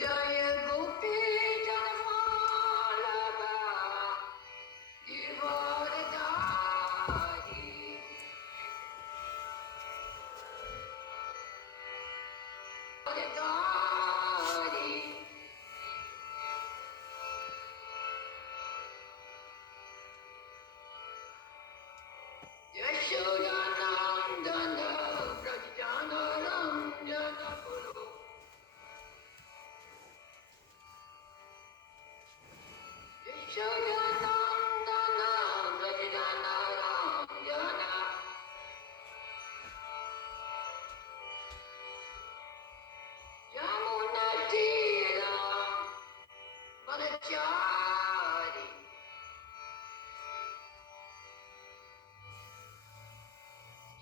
Jaya Gopi Janmalava Girdhari Girdhari Yashodanandana Brajjanaram Janakuru Yashodanandana Brajjanaram Jana Yamunatira Vanachari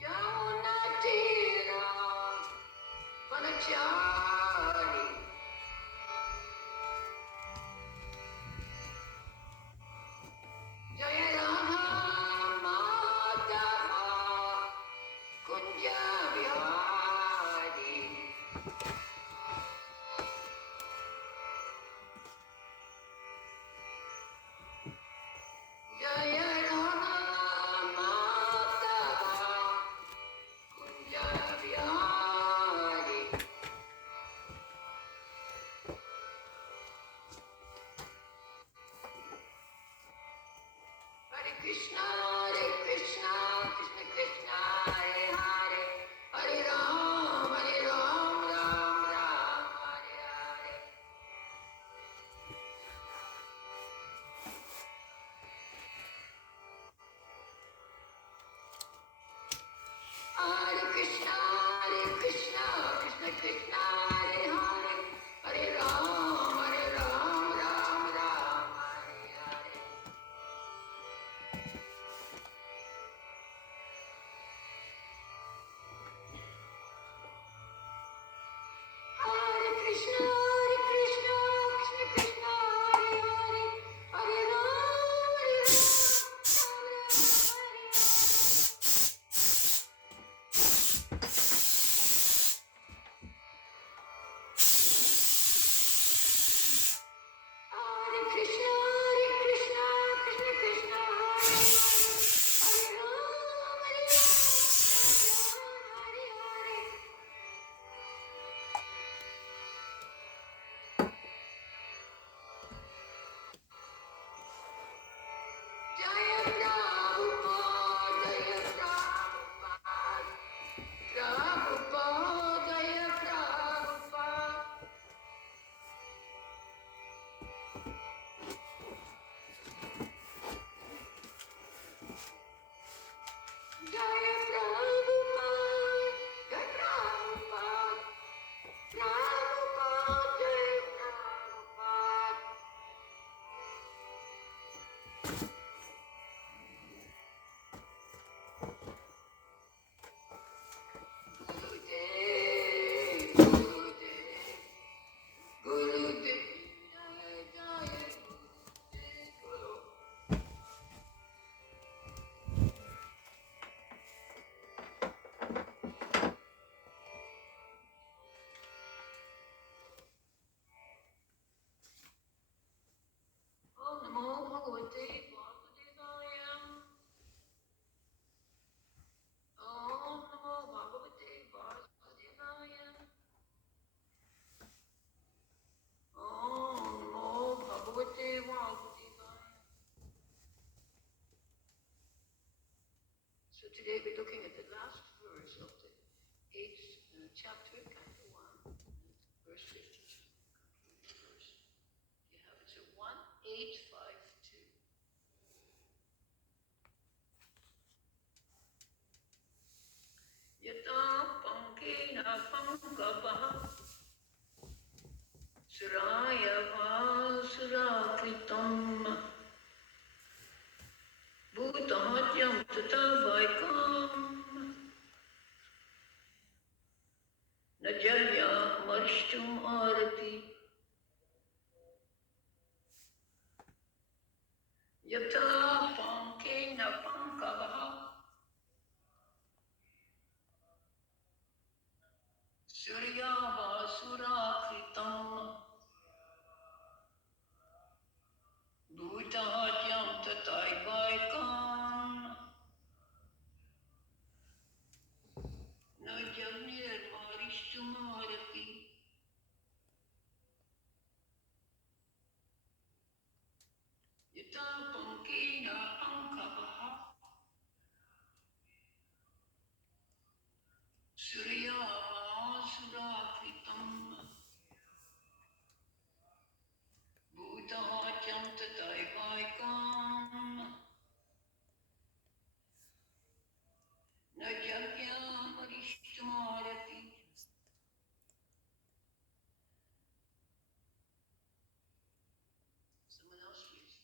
Yamunatira Vanachari Jaya Radha Madhava Kunja Vihari Jaya Radha Madhava Kunja Vihari Hare Krishna, Krishna Krishna, Hare Hare, Hare Ram, Ram Ram, Hare Hare. Hare Krishna, Krishna Krishna, Hare Hare, Hare Ram, Ram Ram, Hare Hare. So today we're looking at the last verse of the 8th chapter, Canto 1, verse 52. Verse. You have it, so 1852. Yata pankena pankapaha suraya vasurakitam bhutahatyam tata vaikam najalya marshtum arati yata pankena pankapaha surya vasurakitam bhutahatyam tata vaikam najalya marshtum arati yata pankena pankapaha surya vasurakitam bhutahatyam tata vaikam najagya marishtumarati. Someone else please.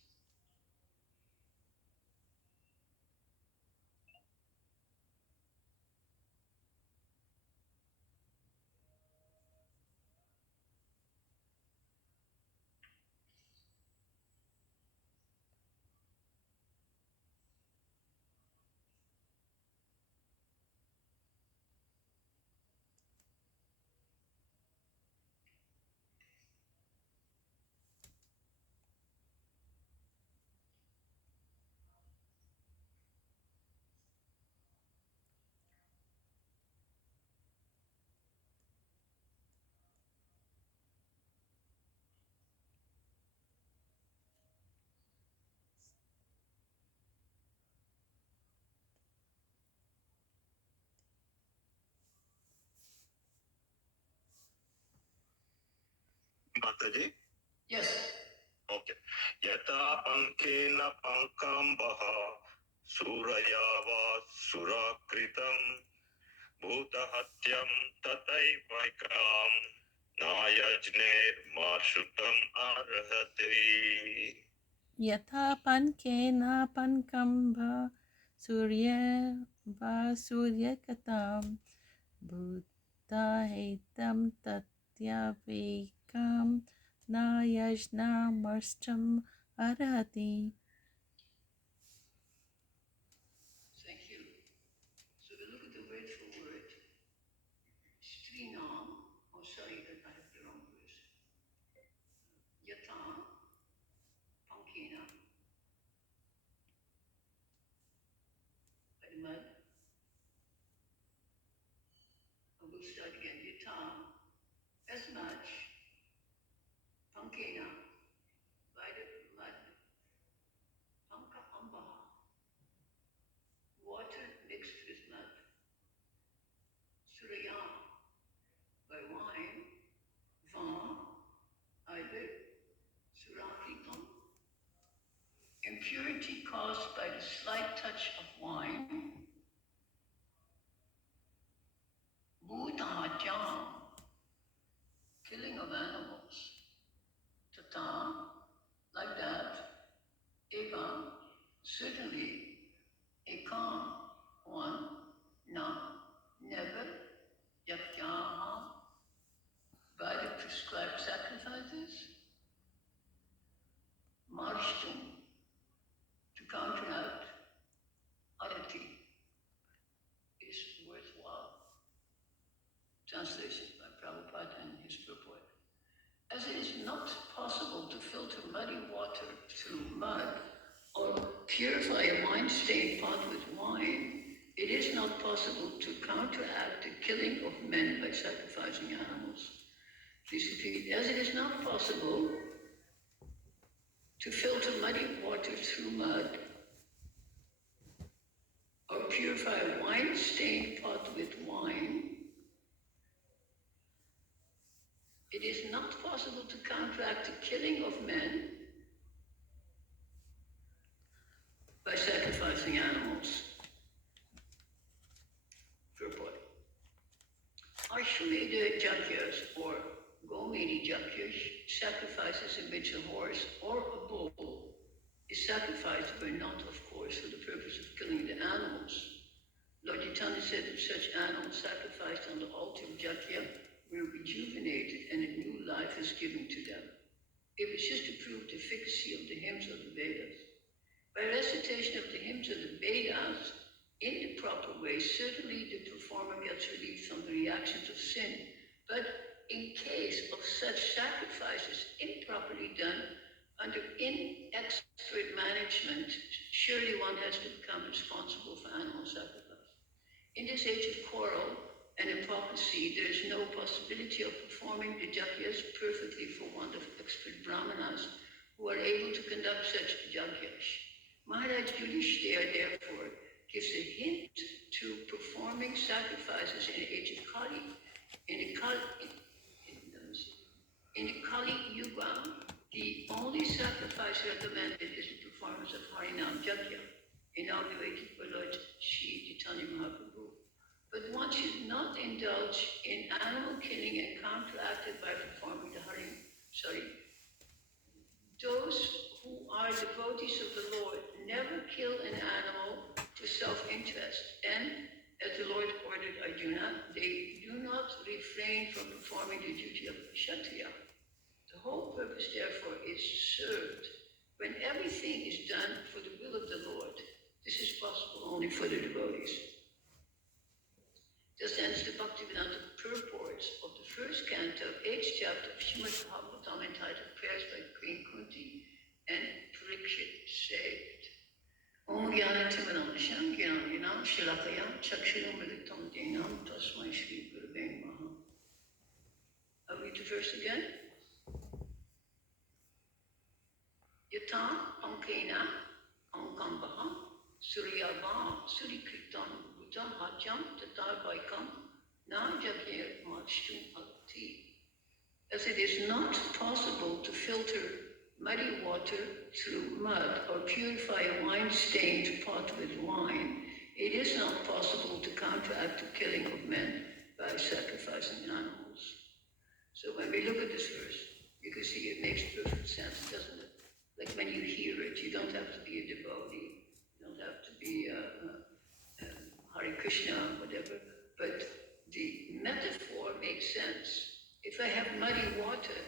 Mataji? Yes. Okay. Yata pankena pankambaha surayava surakritam bhutahatyam tatai vaikam nayajne marshutam arhati. Yatha pankena pankambha surya vasurya bhutahetam tatyavikam na yajna marstam arhati. Thank you. So we look at the word for word. Strinam, oh sorry, I have the wrong verse. Yata, pankena, by the mud. And we'll start again. Yata, as much, pankena, by the mud. Panka ambaha, water mixed with mud. Surya, by wine. Va, either. Surakitam, impurity caused by the slight touch of wine. Bhutajam, killing of animals. Tata, like that. Eva, certainly. Ekam, one. Na, never. Yakyaha, by the prescribed sacrifices. Marshtum, to counteract. Arati, is worthwhile. Translation by Prabhupada and his purport. As it is not possible to filter muddy water through mud or purify a wine-stained pot with wine, it is not possible to counteract the killing of men by sacrificing animals. Please repeat. As it is not possible to filter muddy water through mud or purify a wine-stained pot with wine, it is not possible to counteract the killing of men by sacrificing animals. Purport. Ashwamedha Yagyas or Gomini Yagyas, sacrifices in which a horse or a bull is sacrificed were not, of course, for the purpose of killing the animals. Lord Chaitanya said that such animals sacrificed on the altar of Yajna were rejuvenated and a new life is given to them. It was just to prove the efficacy of the hymns of the Vedas. By recitation of the hymns of the Vedas in the proper way, certainly the performer gets relief from the reactions of sin. But in case of such sacrifices improperly done under inexpert management, surely one has to become responsible for animal sacrifice. In this age of quarrel and hypocrisy, there is no possibility of performing the yajnas perfectly for want of expert brahmanas who are able to conduct such yajnas. Maharaj Yudhister, therefore, gives a hint to performing sacrifices in the age of Kali. In the Kali Yuga, the only sacrifice recommended is the performance of Harinam Yajna, inaugurated by Lord Sri Chaitanya Mahaprabhu. But one should not indulge in animal killing and counteract it by performing the Those who are devotees of the Lord never kill an animal for self-interest, and as the Lord ordered Arjuna, they do not refrain from performing the duty of Kshatriya. The whole purpose, therefore, is served when everything is done for the will of the Lord. This is possible only for the devotees. Thus ends the Bhaktivedanta purports of the first canto, 8th chapter of Srimad Bhagavatam, entitled Prayers by Queen Kunti and Parikshit saved. Om Gyanatimananshan Gyananam Shilakayam Chakshuram Militam Dinam Tasmai Shri Gurave Namaha. I'll read the verse again. Yata Ankena Ankambaha Suryava Surikritam Buddha Hajam Tatarvaikam Na Jagir Machtum Alti. As it is not possible to filter muddy water through mud or purify a wine-stained pot with wine, it is not possible to counteract the killing of men by sacrificing animals. So when we look at this verse, you can see it makes perfect sense, doesn't it? Like when you hear it, you don't have to be a devotee, you don't have to be Hare Krishna, whatever, but the metaphor makes sense. If I have muddy water,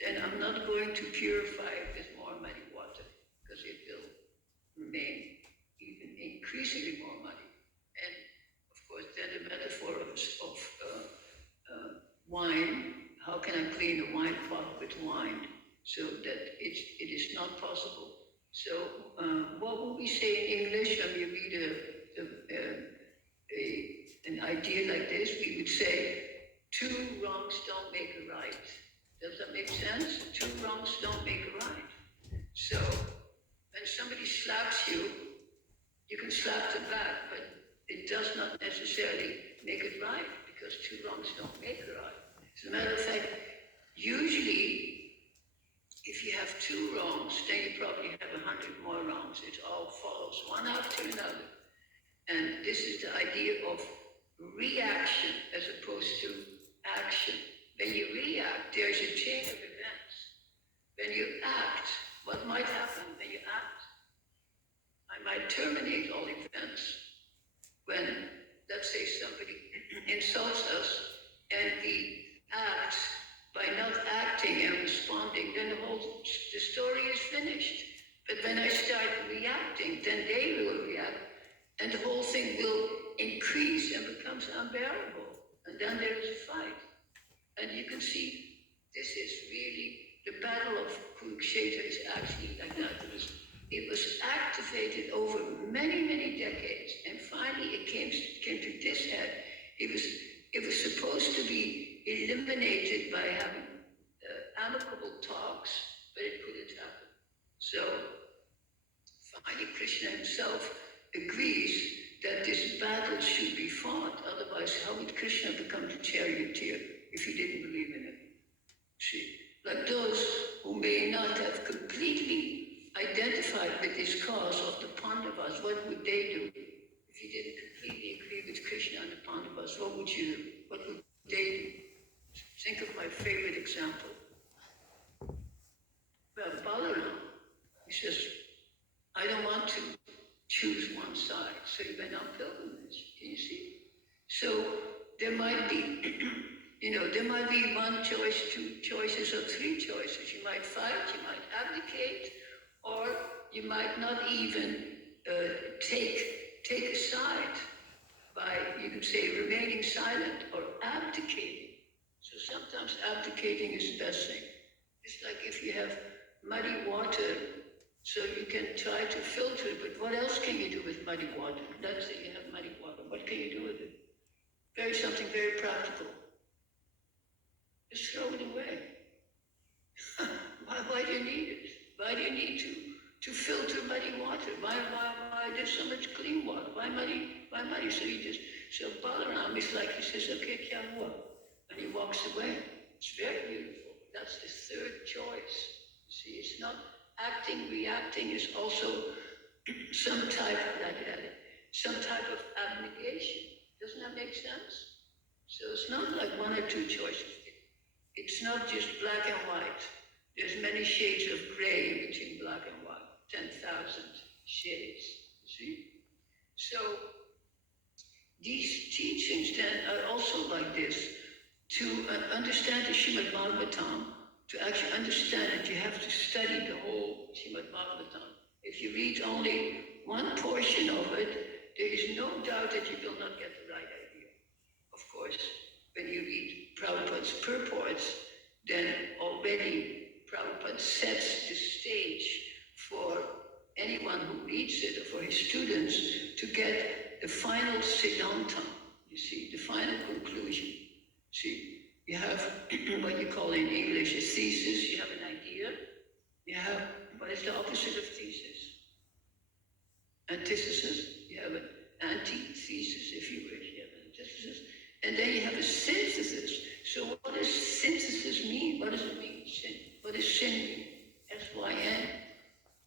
then I'm not going to purify it with more muddy water, because it will remain even increasingly more muddy. And of course, then the metaphor of wine, how can I clean a wine pot with wine so that it is not possible? So what would we say in English when we read an idea like this? We would say, two wrongs don't make a right. Does that make sense? Two wrongs don't make a right. So when somebody slaps you, you can slap them back, but it does not necessarily make it right, because two wrongs don't make a right. As a matter of fact, usually if you have two wrongs, then you probably have 100 more wrongs. It all follows one after another. And this is the idea of reaction as opposed to action. When you react, there's a chain of events. When you act, what might happen when you act? I might terminate all events. When, let's say, somebody insults us and we act by not acting and responding, then the story is finished. But when I start reacting, then they will react, and the whole thing will increase and becomes unbearable. And then there is a fight. And you can see this is really, the battle of Kurukshetra is actually like that. It was activated over many, many decades, and finally it came to this head. It was supposed to be eliminated by having amicable talks, but it couldn't happen. So finally Krishna himself agrees that this battles should be fought. Otherwise, how would Krishna become the charioteer if he didn't believe in it? See, like those who may not have completely identified with this cause of the Pandavas, what would they do? If you didn't completely agree with Krishna and the Pandavas, what would you do? What would they do? Think of my favorite example. Well, Balaram, he says, I don't want to choose one side. So he went on pilgrimage. Can you see? So there might be, there might be one choice, two choices, or three choices. You might fight, you might abdicate, or you might not even take a side by, you could say, remaining silent or abdicating. So sometimes abdicating is the best thing. It's like if you have muddy water, so you can try to filter it, but what else can you do with muddy water? Let's say you have muddy water. What can you do with it? Something very practical. Just throw it away. Why do you need it? Why do you need to filter muddy water? Why there's so much clean water? Why muddy? So Balaram is like, he says, okay, kya hua? And he walks away. It's very beautiful. That's the third choice. See, it's not acting, reacting is also some type of abnegation. Doesn't that make sense? So it's not like one or two choices. It's not just black and white. There's many shades of gray in between black and white. 10,000 shades. See? So these teachings then are also like this. To understand the Srimad Bhagavatam, to actually understand it, you have to study the whole Srimad Bhagavatam. If you read only one portion of it, there is no doubt that you will not get the right idea. Of course, when you read Prabhupada's purports, then already Prabhupada sets the stage for anyone who reads it, or for his students, to get the final siddhanta, you see, the final conclusion. See, you have what you call in English a thesis, you have an idea. You have, what is the opposite of thesis? Antithesis. You have an antithesis, if you wish. You have an antithesis. And then you have a synthesis. So what does synthesis mean? What does it mean? Sin. What does sin mean? S-Y-N.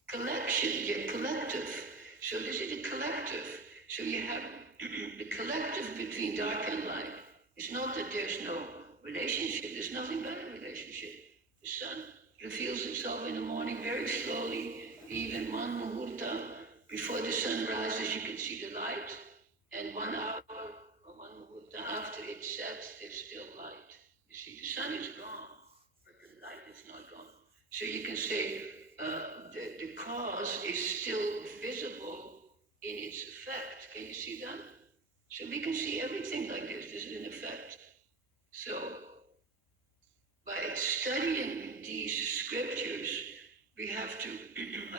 Collection, you're collective. So this is a collective. So you have the collective between dark and light. It's not that there's no relationship. There's nothing but a relationship. The sun reveals itself in the morning very slowly. Even one muhurta before the sun rises, you can see the light. And 1 hour or one muhurta after it sets, there's still light. You see, the sun is gone, but the light is not gone. So you can say the cause is still visible in its effect. Can you see that? So we can see everything like this. This is an effect. So by studying these scriptures, we have to,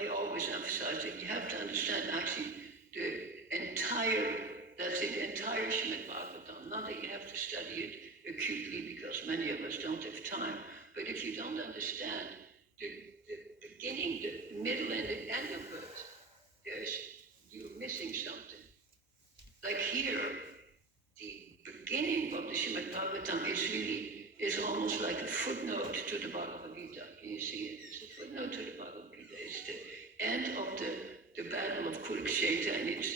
I always emphasize that you have to understand actually the entire Srimad Bhagavatam. Not that you have to study it acutely because many of us don't have time, but if you don't understand the beginning, the middle, and the end of it, you're missing something. Like here, the beginning of the Srimad Bhagavatam is almost like a footnote to the Bhagavad Gita. Can you see it? It's a footnote to the Bhagavad Gita. It's the end of the battle of Kurukshetra, and it's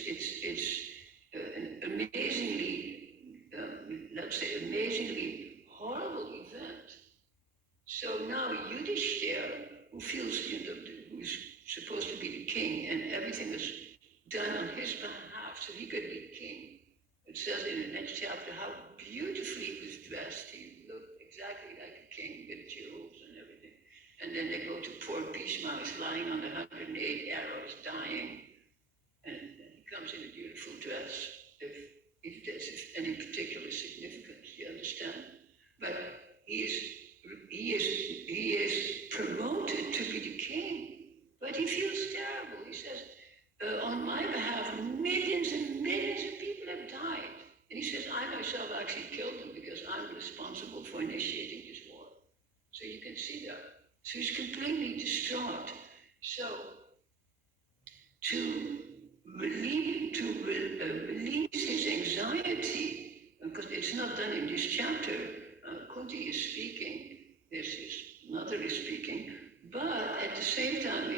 an amazingly horrible event. So now Yudhister, who feels, who's supposed to be the king, and everything is done on his behalf, so he could be king. It says in the next chapter how beautifully he was dressed. He looked exactly like a king with jewels and everything. And then they go to poor Bhishma, who's lying on the 108 arrows, dying. And he comes in a beautiful dress, if there's any particular significance, you understand? But he is promoted to be the king, but he feels terrible. He says, on my behalf, millions and millions of people have died. And he says, I myself actually killed them because I'm responsible for initiating this war. So you can see that. So he's completely distraught. So to release his not done in this chapter. Kunti is speaking, his mother is speaking, but at the same time,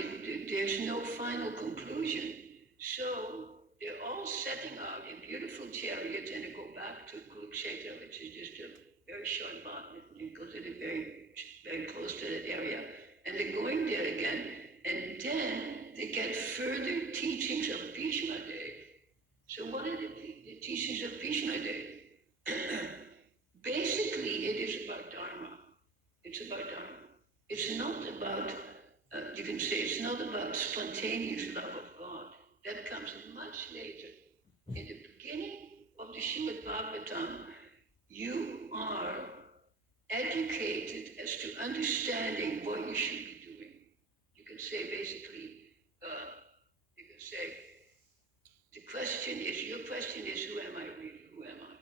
there's no final conclusion. So they're all setting out in beautiful chariots, and they go back to Kurukshetra, which is just a very short path. You go to the very close to that area, and they're going there again, and then they get further teachings of Bhishma Dev. So what are the teachings of Bhishma Dev? Basically, it is about Dharma. It's about Dharma. It's not about, you can say, it's not about spontaneous love of God. That comes much later. In the beginning of the Srimad Bhagavatam, you are educated as to understanding what you should be doing. You can say basically, you can say, your question is, who am I really? Who am I?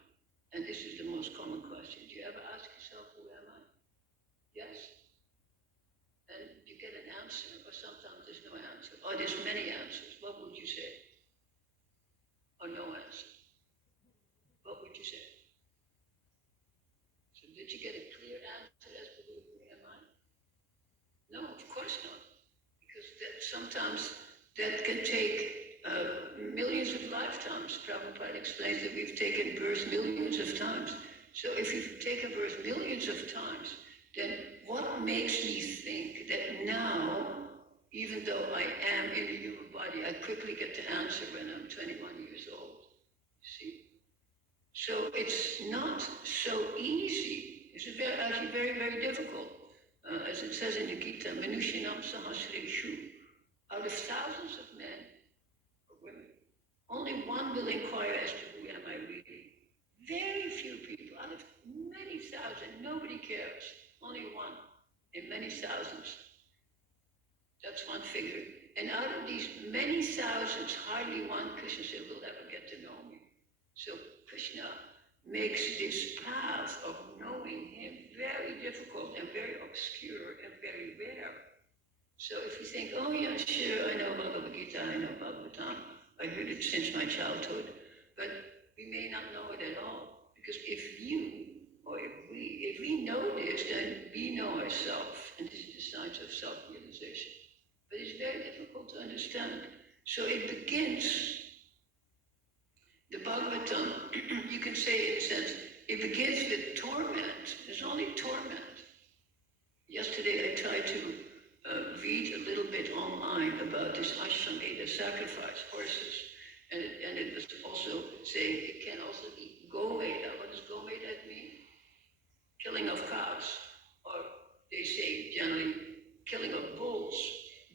And this is the most common question. Do you ever ask yourself, who am I? Yes? And you get an answer, or sometimes there's no answer, or there's many answers. What would you say? Or no answer? What would you say? So did you get a clear answer as to who am I? No, of course not. Because sometimes that can take millions of lifetimes. Prabhupada explains that we've taken birth millions of times. So if you've taken birth millions of times, then what makes me think that now, even though I am in a human body, I quickly get to answer when I'm 21 years old? See? So it's not so easy. It's actually very, very difficult. As it says in the Gita, Manushinam Sahasreshu, out of thousands of men or women, only one will inquire as to who am I really. Very few people, out of many thousand, nobody cares. Only one in many thousands. That's one figure. And out of these many thousands, hardly one, Krishna said, will ever get to know me. So Krishna makes this path of knowing him very difficult and very obscure and very rare. So if you think, oh yeah, sure, I know Bhagavad Gita, I know Bhagavatam, I heard it since my childhood, but we may not know it at all. Because if we know this, then we know ourselves, and this is the science of self-realization. But it's very difficult to understand. So it begins, the Bhagavatam, you can say in a sense, it begins with torment. There's only torment. Yesterday I tried to read a little bit online about this Ashwamedha sacrifice, horses. And it was also saying it can also be Gomeda. What does Gomeda mean? Killing of cows. Or they say generally killing of bulls.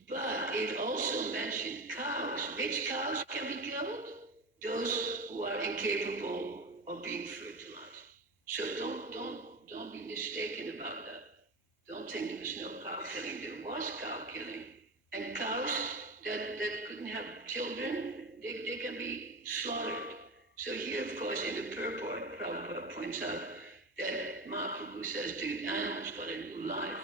But it also mentioned cows. Which cows can be killed? Those who are incapable of being fertilized. So don't be mistaken about that. Don't think there was no cow killing. There was cow killing. And cows that couldn't have children, they can be slaughtered. So here, of course, in the purport, Prabhupada points out that Mahaprabhu says the animals got a new life.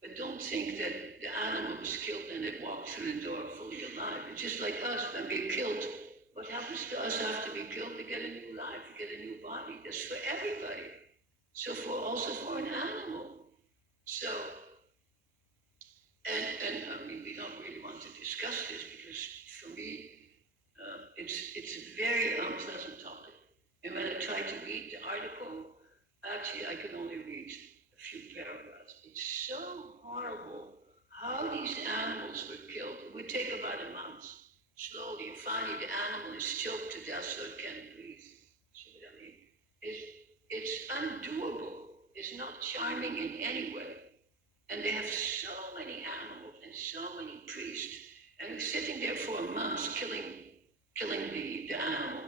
But don't think that the animal was killed and it walked through the door fully alive. It's just like us, when we're killed, what happens to us after we're killed? We get a new life, we get a new body. That's for everybody. So also for an animal. So, and I mean, we don't really want to discuss this because for me, it's a very unpleasant topic. And when I try to read the article, actually I can only read a few paragraphs. It's so horrible how these animals were killed. It would take about a month. Slowly, and finally the animal is choked to death so it can't breathe. See what I mean? It's undoable. It's not charming in any way. And they have so many animals and so many priests. And they're sitting there for months killing the animal.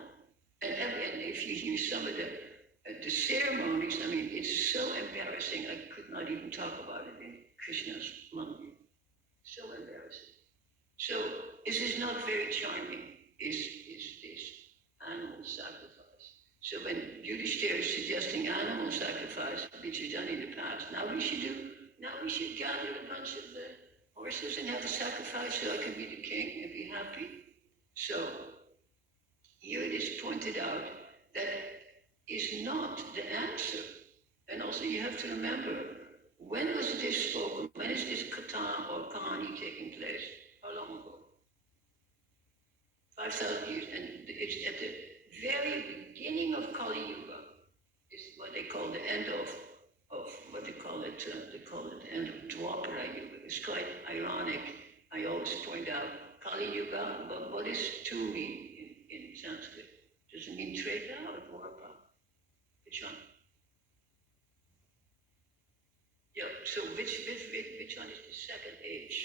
And if you hear some of the ceremonies, I mean, it's so embarrassing. I could not even talk about it in Krishna's mandir. So embarrassing. So this is not very charming, is this animal sacrifice. So when Yudhister is suggesting animal sacrifice, which is done in the past, now we should gather a bunch of the horses and have a sacrifice so I can be the king and be happy. So here it is pointed out that is is not the answer. And also you have to remember, when was this spoken? When is this kata or kahani taking place? How long ago? 5,000 years. And it's at the very beginning of Kali Yuga. It's what they call the end of what they call it the end of Dwapara Yuga. It's quite ironic. I always point out Kali Yuga, but what does two mean in Sanskrit? Does it mean Treta or Dwapara? Which one? Yeah, so which one is the second age?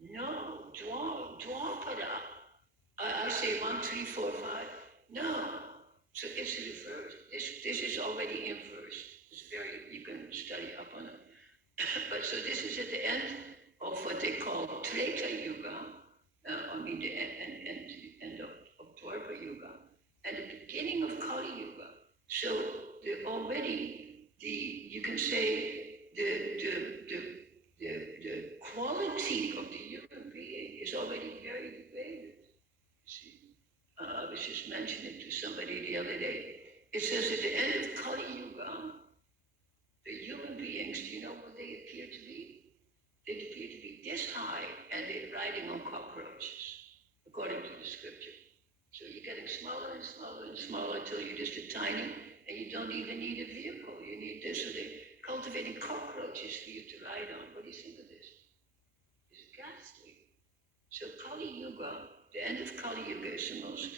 No, Dwapara. I say 1, 3, 4, 5. No. So it's reversed. This is already inversed. It's very, you can study up on it. But so this is at the end of what they call Treta Yuga, the end of Dwapara Yuga, and the beginning of Kali Yuga. So you can say the quality of the human being is already very degraded. See, I was just mentioning to somebody the other day. It says at the end of Kali Yuga, the human beings, do you know what they appear to be? They appear to be this high, and they're riding on cockroaches, according to the scripture. So you're getting smaller and smaller and smaller until you're just a tiny, and you don't even need a vehicle. You need this, so they're cultivating cockroaches for you to ride on. What do you think of this? It's ghastly. So Kali Yuga, the end of Kali Yuga is the most,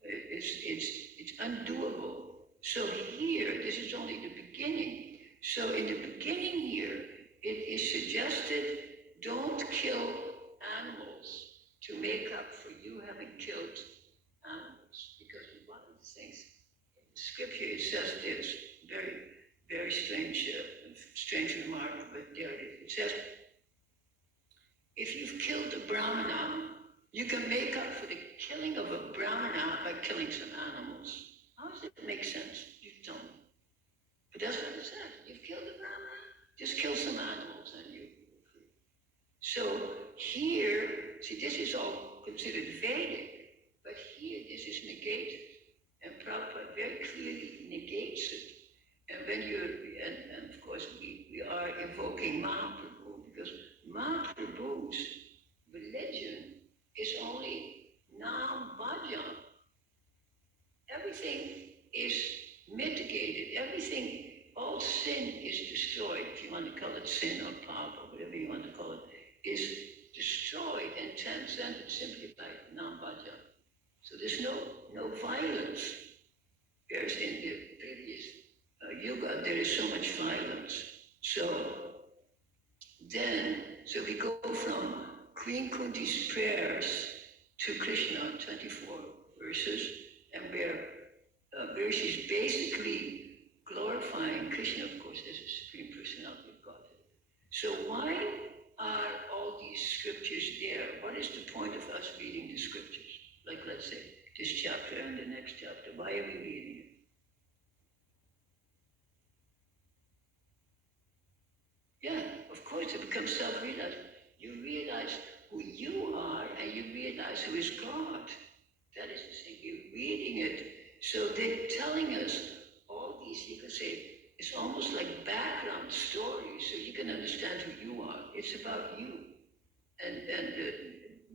it's undoable. So here, this is only the beginning. So in the beginning here, it is suggested, don't kill animals to make up for you having killed animals. Because one of the things in the scripture, it says this, very, very strange remark, but there it is. It says, if you've killed a Brahmana, you can make up for the killing of a Brahmana by killing some animals. How does that make sense? You don't. But that's what it says. You've killed a Brahmana, just kill some animals and you're free. So here, see, this is all considered Vedic, but here this is negated. And Prabhupada very clearly negates it. And when and of course we are invoking Mahaprabhu, because Mahaprabhu's religion is only Nam Bhajan. Everything is mitigated. Everything, all sin is destroyed, if you want to call it sin or papa, whatever you want to call it, is destroyed and transcended simply by Nam Bhajan. So there's no violence. Whereas in the previous Yuga, there is so much violence. So we go from Queen Kunti's prayers to Krishna, 24 verses, and where she's basically glorifying Krishna, of course, as a Supreme Personality of Godhead. So why are all these scriptures there? What is the point of us reading the scriptures? Like, let's say, this chapter and the next chapter. Why are we reading it? Yeah, of course, it becomes self-realized. You realize who you are, and you realize who is God. That is the thing. You're reading it. So they're telling us all these, you can say, it's almost like background stories, so you can understand who you are. It's about you. And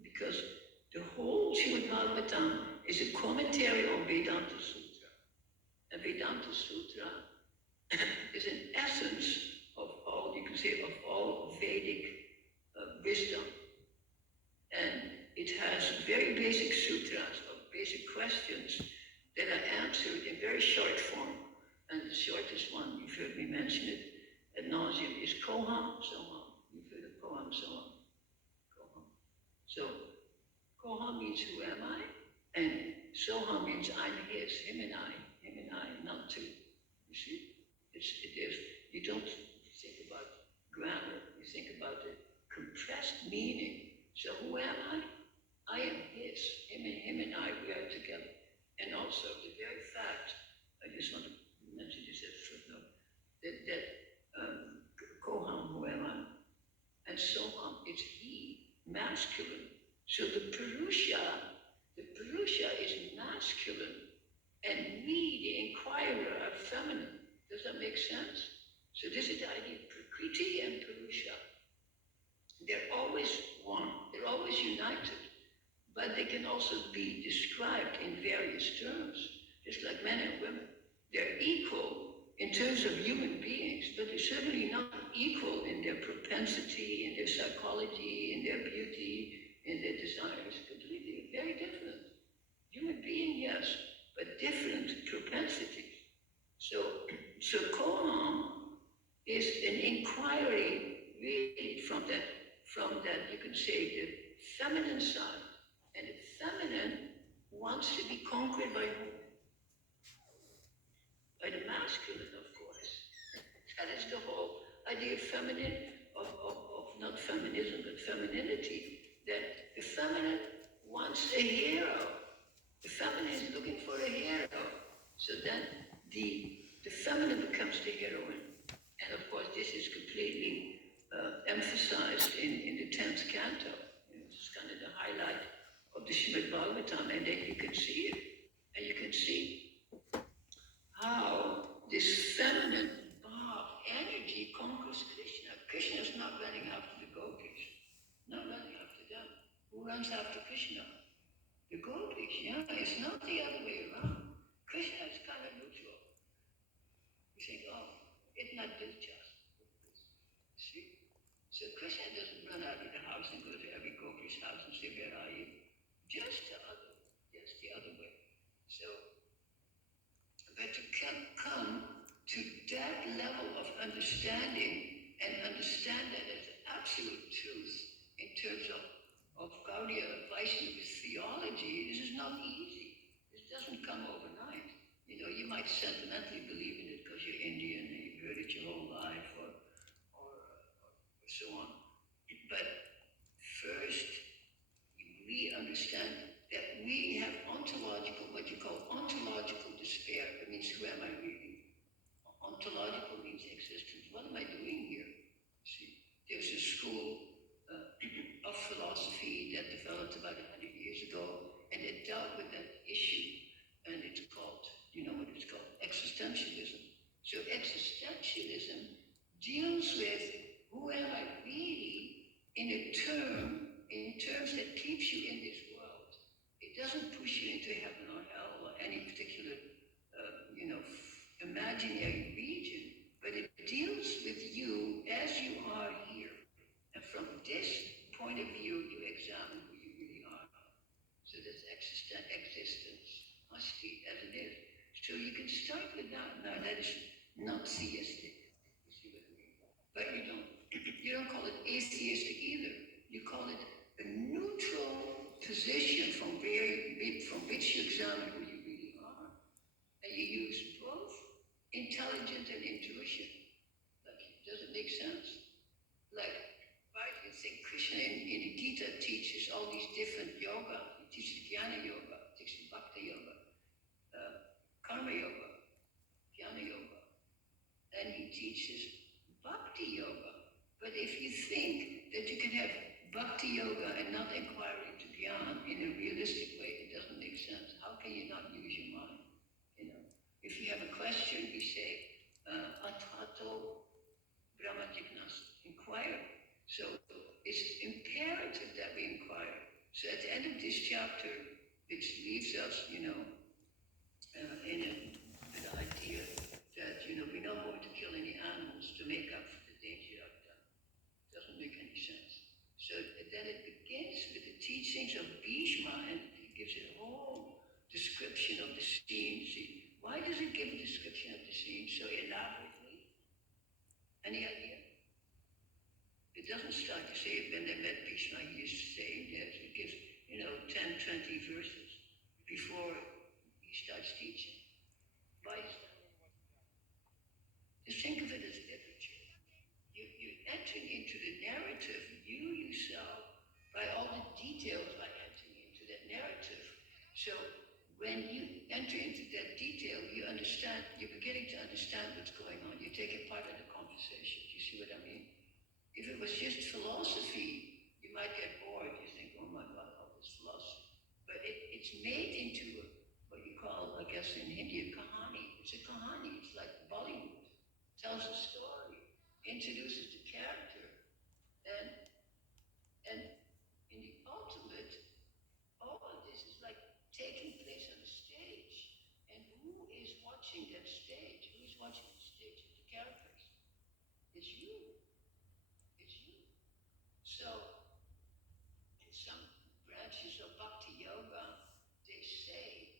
because the whole Srimad Bhagavatam is a commentary on Vedanta Sutra. And Vedanta Sutra is an essence of all, you can say, of all Vedic wisdom. And it has very basic sutras of basic questions that are answered in very short form. And the shortest one, you've heard me mention it ad nauseum, is Koham Soham. You've heard of Koham Soham. Koham. So Koham means who am I? And Soham means I'm his, him and I, not two. You see? It is. You don't think about grammar, you think about the compressed meaning. So who am I? I am his. Him and I, we are together. And also the very fact, I just want to mention this as a footnote, that Koham, who am I? And Soham, it's he, masculine. So the Purusha is masculine, and we make sense? So this is the idea of Prakriti and Purusha. They're always one, they're always united, but they can also be described in various terms, just like men and women. They're equal in terms of human beings, but they're certainly not equal in their propensity, in their psychology, in their beauty, in their desires. Completely, very different. Human being, yes, but different propensities. So Kohan is an inquiry really from that you can say the feminine side. And the feminine wants to be conquered by who? By the masculine, of course. That is the whole idea of feminine, of not feminism, but femininity. That the feminine wants a hero. The feminine is looking for a hero. So then the feminine becomes the heroine. And of course, this is completely emphasized in the 10th canto. It's kind of the highlight of the Srimad Bhagavatam, and then you can see it. And you can see how this feminine energy conquers Krishna. Krishna is not running after the gopis, not running after them. Who runs after Krishna? The gopis, yeah. It's not the other way around. Krishna is kind of neutral. You think, oh, it's not just. See? So Krishna doesn't run out of the house and go to every gopi's house and say, where are you? Just the other way. So, but to come to that level of understanding and understand that as absolute truth in terms of Gaudiya Vaishnava theology, this is not easy. This doesn't come overnight. You might sentimentally believe in it because you're Indian and you've heard it your whole life or so on. But first, we understand that we have ontological, what you call ontological despair. It means, who am I really? Ontological means existence. What am I doing here? See, there's a school of philosophy that developed about 100 years ago, and it dealt with that issue, and it's called, you know what it's called? Existentialism. So existentialism deals with who am I really in terms that keeps you in this world. It doesn't push you into heaven or hell or any particular, imaginary region, but it deals with you as you are here. And from this point of view, you examine who you really are. So that's existence, asti, as it is. So you can start with that. Now that is not theistic, you see what I mean? But you don't call it atheistic either. You call it a neutral position from which you examine who you really are. And you use both intelligence and intuition. Like, does it make sense? Like, why do you think Krishna in the Gita teaches all these different yoga? He teaches jnana yoga, teaches bhakti yoga, karma yoga, jnana yoga, and he teaches bhakti yoga. But if you think that you can have bhakti yoga and not inquire into jnana in a realistic way, it doesn't make sense. How can you not use your mind? If you have a question, we say, atato brahma jignasa, inquire. So it's imperative that we inquire. So at the end of this chapter, which leaves us, in the idea that, we're not going to kill any animals to make up for the danger of them. Doesn't make any sense. So then it begins with the teachings of Bhishma, and it gives a whole description of the scene. See, why does it give a description of the scene so elaborately? Any idea? It doesn't start to say when they met Bhishma, he is saying this. It gives, 10, 20 verses before he starts teaching. Why is that? Just think of it as literature. You're entering into the narrative, you yourself, by all the details by entering into that narrative. So when you enter into that detail, you understand, you're beginning to understand what's going on. You take it part of the conversation. Do you see what I mean? If it was just philosophy, you might get bored. You think, oh my God, all this philosophy. But it's made into what you call, I guess in Hindi, a kahani. It's a kahani. It's like Bollywood. tells a story, introduces the character, and in the ultimate, all of this is like taking place on a stage. And who is watching that stage? Who is watching the stage? The characters. It's you. It's you. So, in some branches of Bhakti Yoga, they say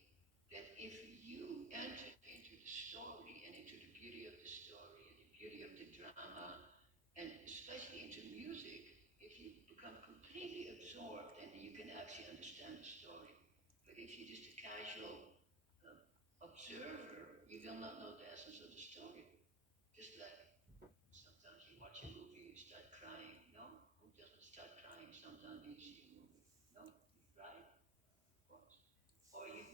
that if you enter into the story and into the beauty of the story and the beauty of the drama, and especially into music, if you become completely absorbed, then you can actually understand the story. But if you're just a casual observer, you will not know the essence of the story. Just like sometimes you watch a movie and you start crying. No? Who doesn't start crying sometimes when you see a movie? No? You cry? Of course. Or you're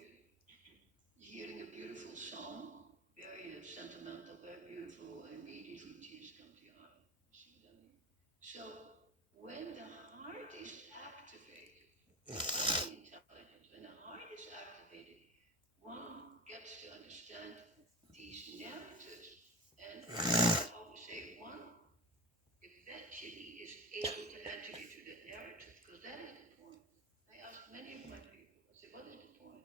hearing a beautiful song, very sentimental, very beautiful, and immediately tears come to your eyes. You see what I mean? So when the heart is activated, the intelligence, when the heart is activated, one gets to understand these narratives, and I always say one eventually is able to enter into that narrative, because that is the point. I ask many of my people, I say, what is the point?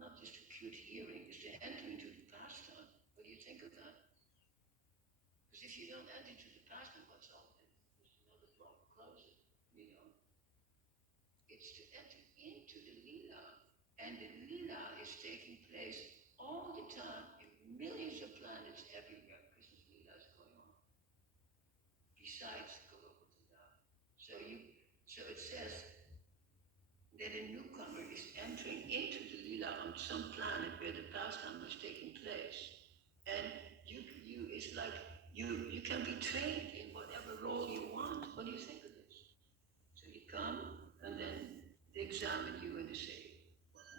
Not just acute hearing, is to enter into the pastime. What do you think of that? Because if you don't enter into the pastime, what's all that? There's another block, close it, you know. It's to enter into the lila, and the lila is taking place all the time in millions of planets everywhere. Krishna's lila is going on. Besides Golokotala. So it says that a newcomer is entering into the lila on some planet where the pastime is taking place. And it's like you can be trained in whatever role you want. What do you think of this? So you come, and then they examine you and they say,